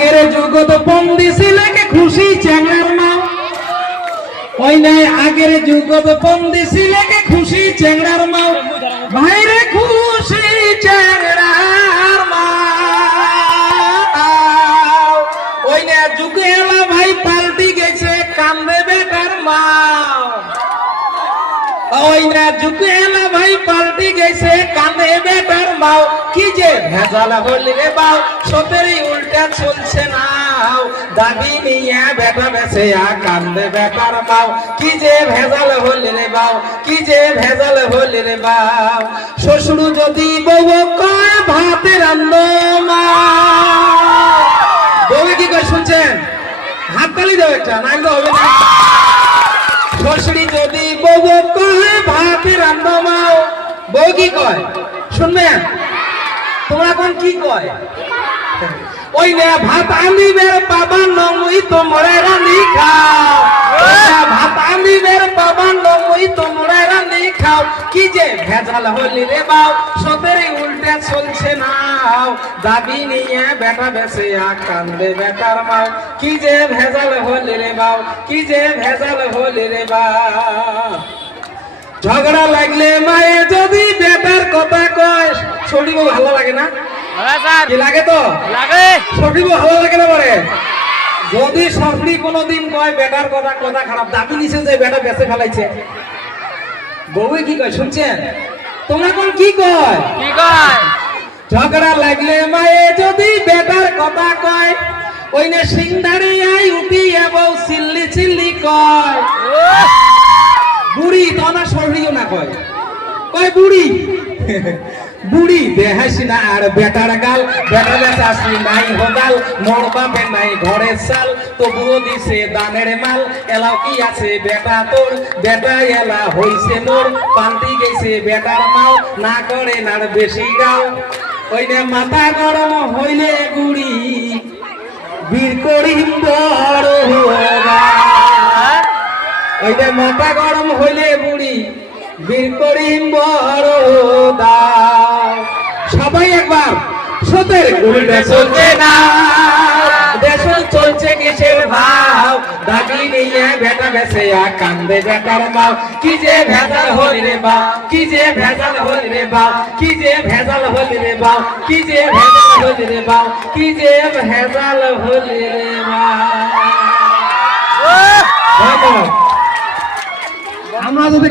আগের যুগত পন্দি ছিলেকে খুশি চ্যাংড়ার মাও ওই নাই আগের যুগত পন্দি ছিলেকে খুশি চ্যাংড়ার মাও ভাইরে খুশি চ্যাংড়ার মাও ওই না যুগে এলা ভাই পাল্টি গেছে কান্দে বেটার মাও ওই না যুগে এলা ভাই পাল্টি গেছে কান্দে বেটার মাও কি যে ভেজাল হলি রে বাও সতেরই উল্টা চলছে নাও দাবি নিয়ে বেটা বেছে কান্দে বেটার মাও কি যে ভেজাল হলি রে বাও কি যে ভেজাল হলি রে বাও শ্বশুর যদি বউ কয় ভাতে রান্দ মা বউ কি কয় শুনছেন হাততালি দাও একটা নাইলে হবে না শ্বশুরি যদি বউ কয় ভাতে রান্দ মাও বউ কি কয় শুনবেন তোমরা কোন কি কয় ওই না ভাত আনিবের বাবা নমুই তোমরা রানি খাও ভাত আনিবের বাবা নমুই তোমরা রানি খাও কি যে ভেজাল হলি রে বাও সতেরই উল্টা চলছে নাও দাবি নিয়ে বেটা বেছে কান্দে বেটার মাও কি যে ভেজাল হলি রে বাও কি যে ভেজাল হলি রে বাও ঝগড়া লাগলে মায়ে যদি বেটার কথা কয় শরীর ভালো লাগে না কি লাগে তো লাগে শরীর ভালো লাগে না বলে যদি শাশুড়ি কোনোদিন কয় বেটার কথা কথা খারাপ দাবি নিছে যে বেটা বেঁচে ফেলাইছে বউ কি কয় শুনছেন তোমরা কোন কি কয় ঝগড়া লাগলে মায়ে যদি বেটার কথা কয় ওই না সিংদারি আই উঠি বউ চিল্লি চিল্লি কয় বুড়ি তো না শরীরও না কয় কয় বুড়ি বুড়ি দেহাসি না আর বেটার গাল বেটা বেটা আসি নাই হোগাল মোর বাপে নাই ঘরে চাল তবুও দিছে দানের মাল এলাও কি আছে বেটা তোর বেটা এলা হইছে মোর পান্তি গেছে বেটার মাও না করে নার বেশি গাও ওই না মাথা গরম হইলে গুড়ি বীর করিম বড় ওই না মাথা গরম হইলে বুড়ি বীর করিম বড় দাও সবাই একবার সতের উল্টে চলছে না দেশ চলছে কিসের ভাও দাবি নিয়ে বেটা বেছে কান্দে বেটার মাও কি যে ভেজাল হলি রে বাও কি যে ভেজাল হলি রে বাও কি যে ভেজাল হলি রে বাও কি যে ভেজাল হলি রে বাও কি যে ভেজাল হলি রে বাও আমরা যদি